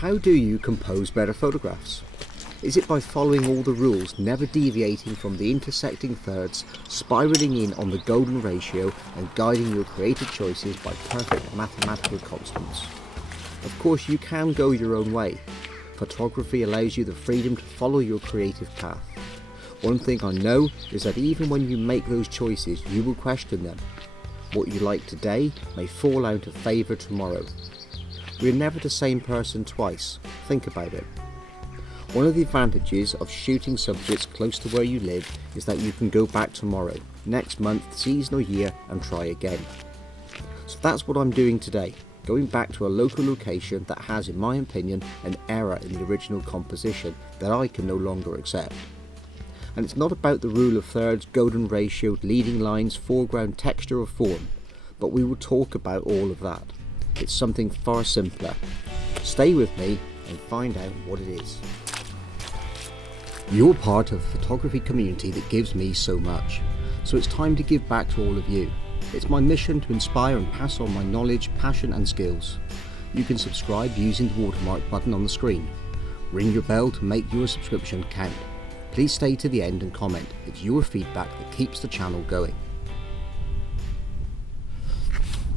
How do you compose better photographs? Is it by following all the rules, never deviating from the intersecting thirds, spiralling in on the golden ratio and guiding your creative choices by perfect mathematical constants? Of course, you can go your own way. Photography allows you the freedom to follow your creative path. One thing I know is that even when you make those choices, you will question them. What you like today may fall out of favour tomorrow. We're never the same person twice. Think about it. One of the advantages of shooting subjects close to where you live is that you can go back tomorrow, next month, season or year and try again. So that's what I'm doing today, going back to a local location that has, in my opinion, an error in the original composition that I can no longer accept. And it's not about the rule of thirds, golden ratio, leading lines, foreground, texture or form, but we will talk about all of that. It's something far simpler. Stay with me and find out what it is. You're part of the photography community that gives me so much, so it's time to give back to all of you. It's my mission to inspire and pass on my knowledge, passion and skills. You can subscribe using the watermark button on the screen. Ring your bell to make your subscription count. Please stay to the end and comment. It's your feedback that keeps the channel going.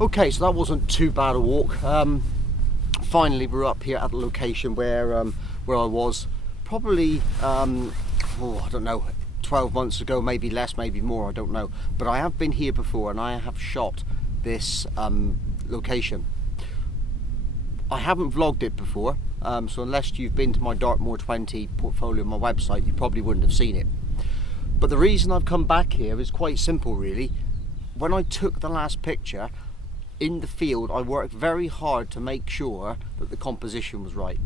Okay, so that wasn't too bad a walk. Finally, we're up here at the location where I was probably, I don't know, 12 months ago, maybe less, maybe more, I don't know. But I have been here before and I have shot this location. I haven't vlogged it before, so unless you've been to my Northmore 20 portfolio on my website, you probably wouldn't have seen it. But the reason I've come back here is quite simple, really. When I took the last picture in the field, I worked very hard to make sure that the composition was right.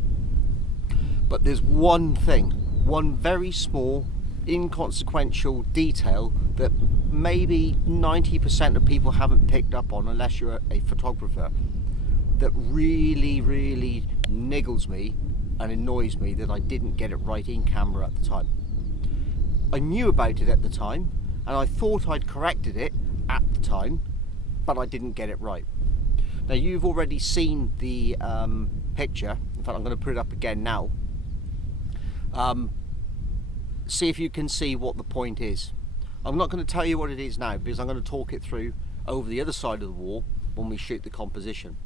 But there's one thing, one very small, inconsequential detail that maybe 90% of people haven't picked up on unless you're a photographer, that really, really niggles me and annoys me that I didn't get it right in camera at the time. I knew about it at the time and I thought I'd corrected it at the time, but I didn't get it right. Now you've already seen the picture. In fact, I'm going to put it up again now. See if you can see what the point is. I'm not going to tell you what it is now because I'm going to talk it through over the other side of the wall when we shoot the composition,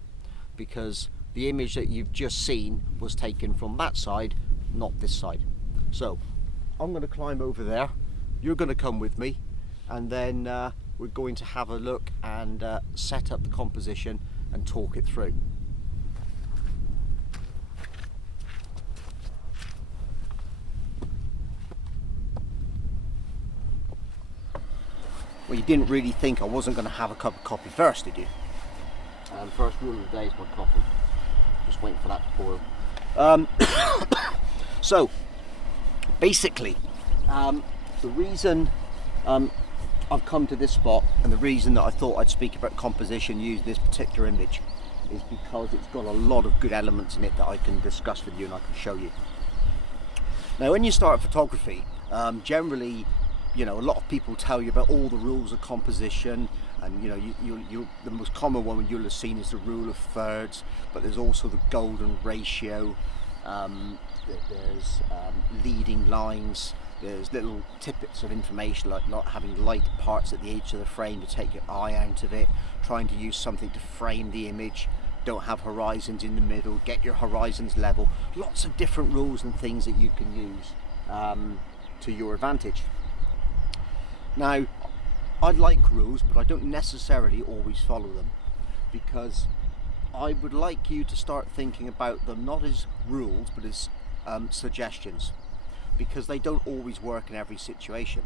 because the image that you've just seen was taken from that side, not this side. So I'm going to climb over there, you're going to come with me, and then we're going to have a look and set up the composition and talk it through. Well, you didn't really think I wasn't going to have a cup of coffee first, did you? First rule of the day is my coffee. Just waiting for that to boil. So, basically, the reason I've come to this spot and the reason that I thought I'd speak about composition using this particular image is because it's got a lot of good elements in it that I can discuss with you and I can show you. Now, when you start photography, generally, you know, a lot of people tell you about all the rules of composition, and you know, the most common one you'll have seen is the rule of thirds, but there's also the golden ratio, there's leading lines, there's little tidbits of information like not having light parts at the edge of the frame to take your eye out of it, trying to use something to frame the image, don't have horizons in the middle, get your horizons level, lots of different rules and things that you can use to your advantage. Now, I like rules, but I don't necessarily always follow them, because I would like you to start thinking about them not as rules, but as suggestions, because they don't always work in every situation.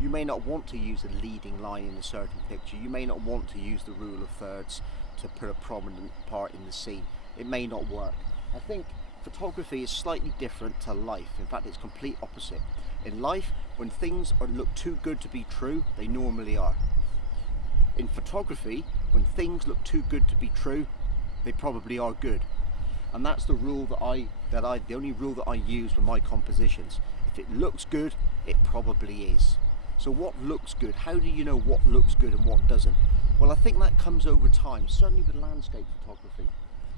You may not want to use a leading line in a certain picture. You may not want to use the rule of thirds to put a prominent part in the scene. It may not work. I think photography is slightly different to life. In fact, it's complete opposite. In life, when things look too good to be true, they normally are. In photography, when things look too good to be true, they probably are good. And that's the rule the only rule that I use for my compositions. If it looks good, it probably is. So what looks good? How do you know what looks good and what doesn't? Well, I think that comes over time, certainly with landscape photography.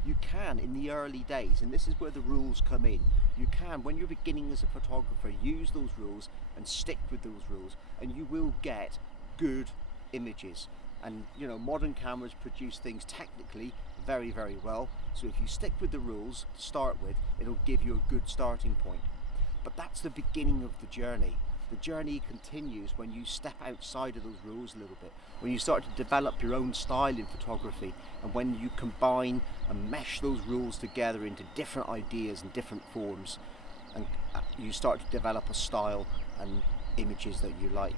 you can, in the early days, and this is where the rules come in, you can, when you're beginning as a photographer, use those rules and stick with those rules, and you will get good images. And you know, modern cameras produce things technically very, very well, so if you stick with the rules to start with, it'll give you a good starting point. But that's the beginning of the journey. The journey continues when you step outside of those rules a little bit, when you start to develop your own style in photography, and when you combine and mesh those rules together into different ideas and different forms, and you start to develop a style and images that you like.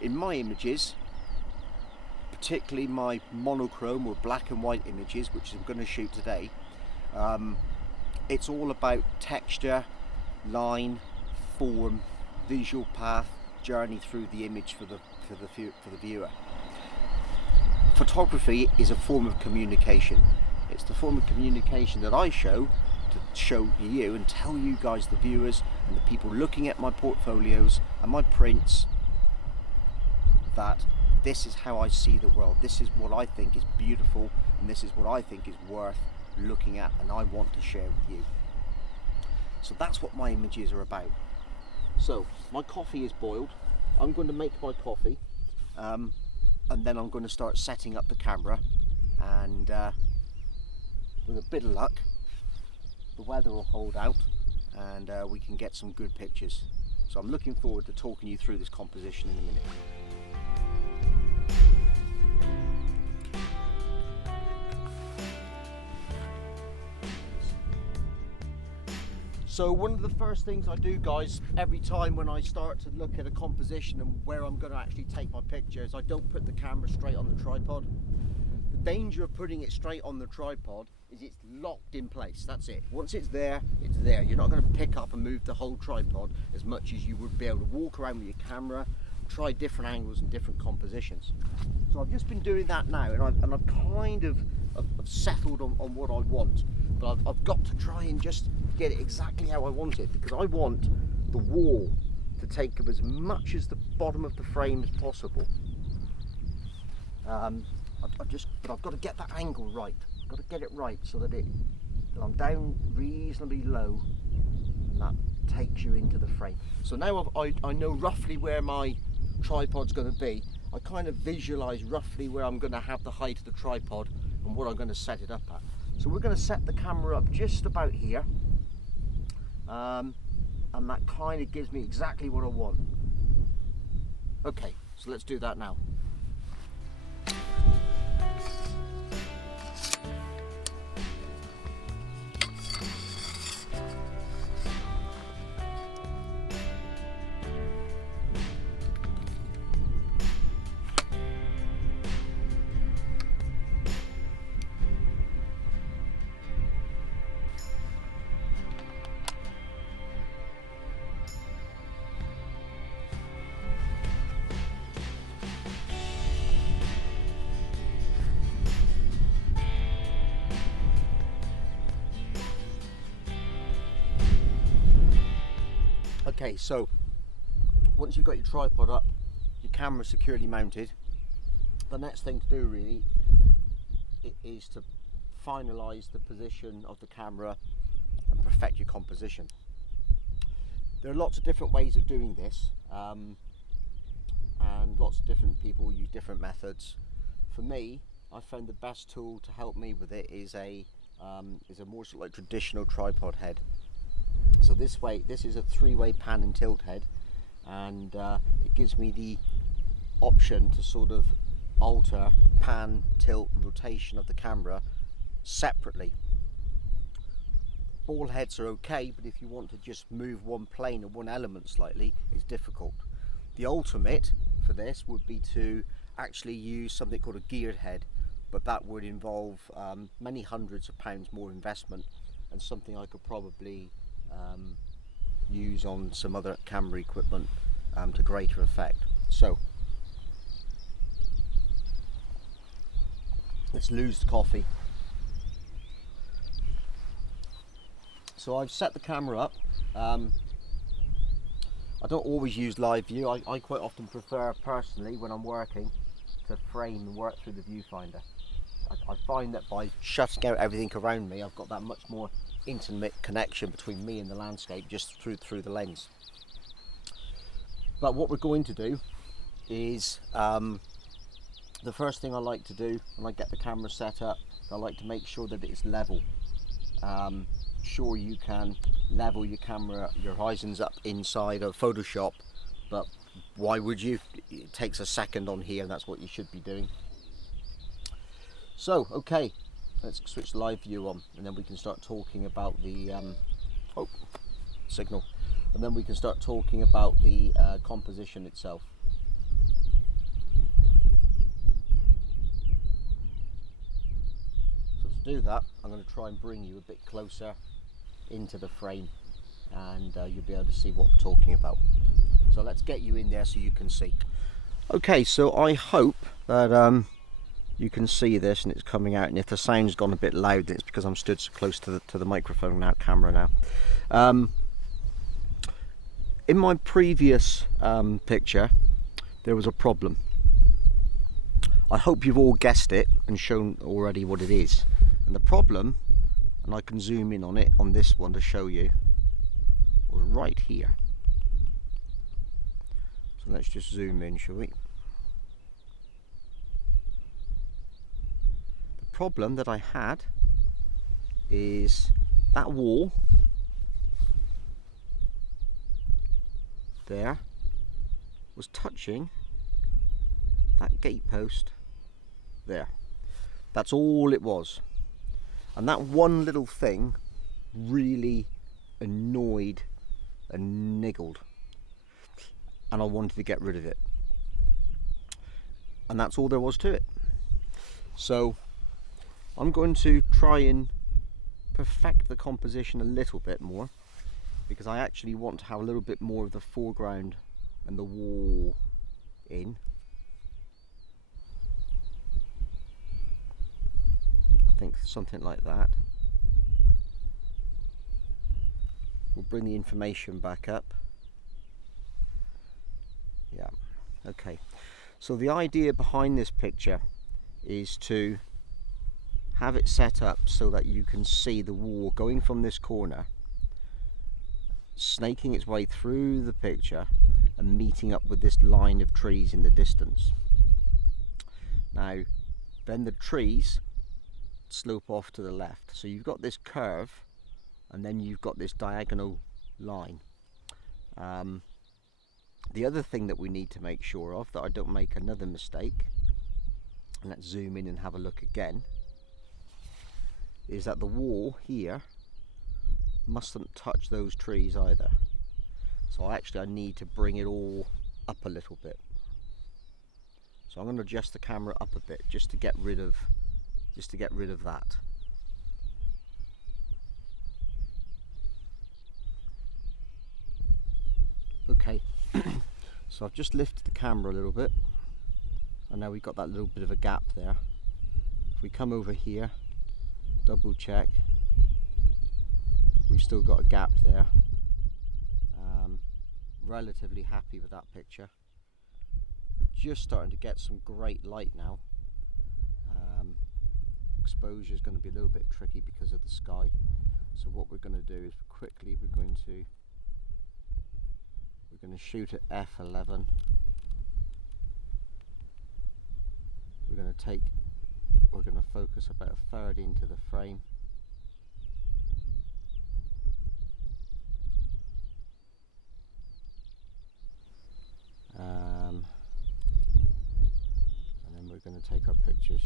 In my images, particularly my monochrome or black and white images, which I'm going to shoot today, it's all about texture, line, form, visual path, journey through the image for the viewer. Photography is a form of communication. It's the form of communication that I show to show you and tell you guys, the viewers and the people looking at my portfolios and my prints, that this is how I see the world. This is what I think is beautiful, and this is what I think is worth looking at, and I want to share with you. So that's what my images are about. So my coffee is boiled. I'm going to make my coffee, and then I'm going to start setting up the camera, and with a bit of luck the weather will hold out and we can get some good pictures. So I'm looking forward to talking you through this composition in a minute. So one of the first things I do, guys, every time when I start to look at a composition and where I'm going to actually take my pictures, I don't put the camera straight on the tripod. The danger of putting it straight on the tripod is it's locked in place. That's it. Once it's there, it's there. You're not going to pick up and move the whole tripod as much as you would be able to walk around with your camera, try different angles and different compositions. So I've just been doing that now, and I've kind of I've settled on what I want, but I've got to try and just get it exactly how I want it, because I want the wall to take up as much as the bottom of the frame as possible. But I've got to get that angle right. I've got to get it right so that I'm down reasonably low, and that takes you into the frame. So now I know roughly where my tripod's going to be. I kind of visualize roughly where I'm going to have the height of the tripod and what I'm going to set it up at. So we're going to set the camera up just about here, and that kind of gives me exactly what I want. Okay, so let's do that now. Okay, so once you've got your tripod up, your camera securely mounted, the next thing to do really is to finalize the position of the camera and perfect your composition. There are lots of different ways of doing this, and lots of different people use different methods. For me, I found the best tool to help me with it is a more sort of like traditional tripod head. So this is a 3-way pan and tilt head, and it gives me the option to sort of alter pan, tilt, rotation of the camera separately. Ball heads are okay, but if you want to just move one plane or one element slightly, it's difficult. The ultimate for this would be to actually use something called a geared head, but that would involve many hundreds of pounds more investment, and something I could probably use on some other camera equipment to greater effect. So let's lose the coffee. So I've set the camera up. I don't always use live view. I quite often prefer, personally, when I'm working, to frame and work through the viewfinder. I find that by shutting out everything around me, I've got that much more intimate connection between me and the landscape just through the lens. But what we're going to do is, the first thing I like to do when I get the camera set up, I like to make sure that it's level. Sure, you can level your camera, your horizons up inside of Photoshop, but why would you? It takes a second on here, and that's what you should be doing. So, okay, let's switch the live view on, and then we can start talking about the signal, and then we can start talking about the composition itself. So to do that, I'm going to try and bring you a bit closer into the frame, and you'll be able to see what we're talking about. So let's get you in there so you can see. Okay, so I hope that you can see this and it's coming out, and if the sound's gone a bit loud, then it's because I'm stood so close to the microphone now, camera now. In my previous picture, there was a problem. I hope you've all guessed it and shown already what it is. And the problem, and I can zoom in on it on this one to show you, was right here. So let's just zoom in, shall we? The problem that I had is that wall there was touching that gatepost there. That's all it was. And that one little thing really annoyed and niggled, and I wanted to get rid of it. And that's all there was to it. So I'm going to try and perfect the composition a little bit more, because I actually want to have a little bit more of the foreground and the wall in. I think something like that. We'll bring the information back up. Yeah, okay. So the idea behind this picture is to have it set up so that you can see the wall going from this corner, snaking its way through the picture and meeting up with this line of trees in the distance. Now, then the trees slope off to the left. So you've got this curve, and then you've got this diagonal line. The other thing that we need to make sure of, that I don't make another mistake, and let's zoom in and have a look again, is that the wall here mustn't touch those trees either. So I need to bring it all up a little bit. So I'm going to adjust the camera up a bit just to get rid of that. Okay, so I've just lifted the camera a little bit, and now we've got that little bit of a gap there. If we come over here, double check, we've still got a gap there. Relatively happy with that picture. Just starting to get some great light now. Exposure is going to be a little bit tricky because of the sky. So what we're going to do is quickly we're going to shoot at f11. We're going to focus about a third into the frame. And then we're going to take our pictures.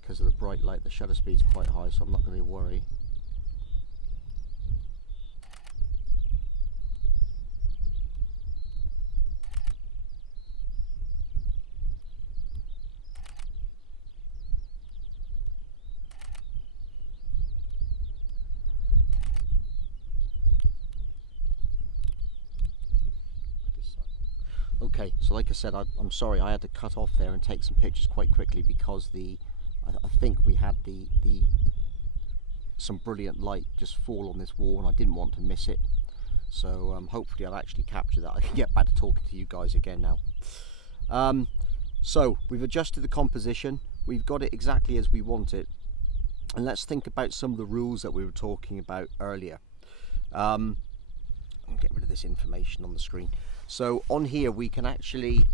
Because of the bright light, the shutter speed's quite high, so I'm not going to worry. Okay, so like I said, I'm sorry I had to cut off there and take some pictures quite quickly because I think we had some brilliant light just fall on this wall and I didn't want to miss it. So hopefully I've actually captured that. I can get back to talking to you guys again now. So we've adjusted the composition. we've got it exactly as we want it. And let's think about some of the rules that we were talking about earlier. I'll get rid of this information on the screen. So on here we can actually,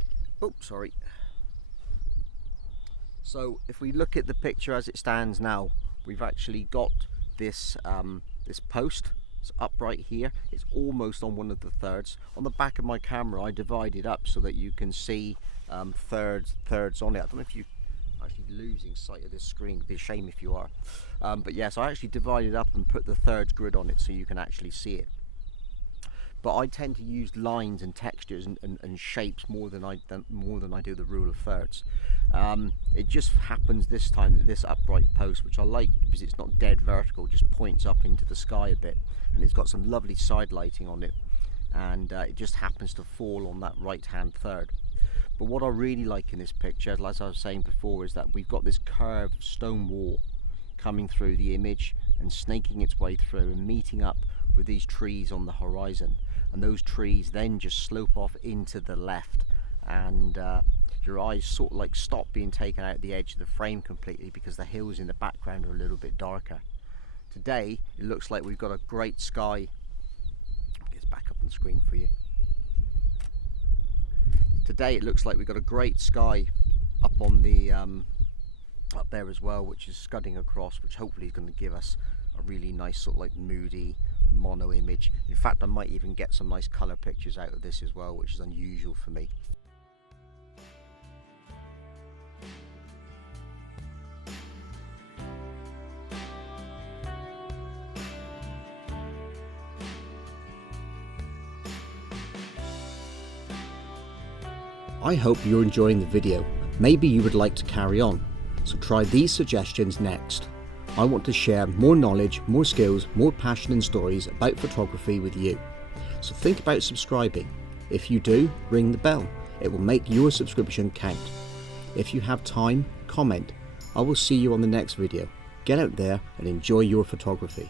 so if we look at the picture as it stands now, we've actually got this this post. It's upright here. It's almost on one of the thirds. On the back of my camera I divide it up so that you can see thirds on it. I don't know if you actually losing sight of this screen. It'd be a shame if you are. But yes, I actually divided up and put the thirds grid on it so you can actually see it. But I tend to use lines and textures and shapes more than I do the rule of thirds. It just happens this time that this upright post, which I like because it's not dead vertical, just points up into the sky a bit, and it's got some lovely side lighting on it, and it just happens to fall on that right hand third. But what I really like in this picture, as I was saying before, is that we've got this curved stone wall coming through the image and snaking its way through and meeting up with these trees on the horizon, and those trees then just slope off into the left, and your eyes sort of like stop being taken out of the edge of the frame completely because the hills in the background are a little bit darker. Today it looks like we've got a great sky. Get this back up on the screen for you. Today it looks like we've got a great sky up on the up there as well, which is scudding across, which hopefully is going to give us a really nice sort of like moody mono image. In fact, I might even get some nice color pictures out of this as well, which is unusual for me. I hope you're enjoying the video. Maybe you would like to carry on, so try these suggestions next. I want to share more knowledge, more skills, more passion and stories about photography with you. So think about subscribing. If you do, ring the bell. It will make your subscription count. If you have time, comment. I will see you on the next video. Get out there and enjoy your photography.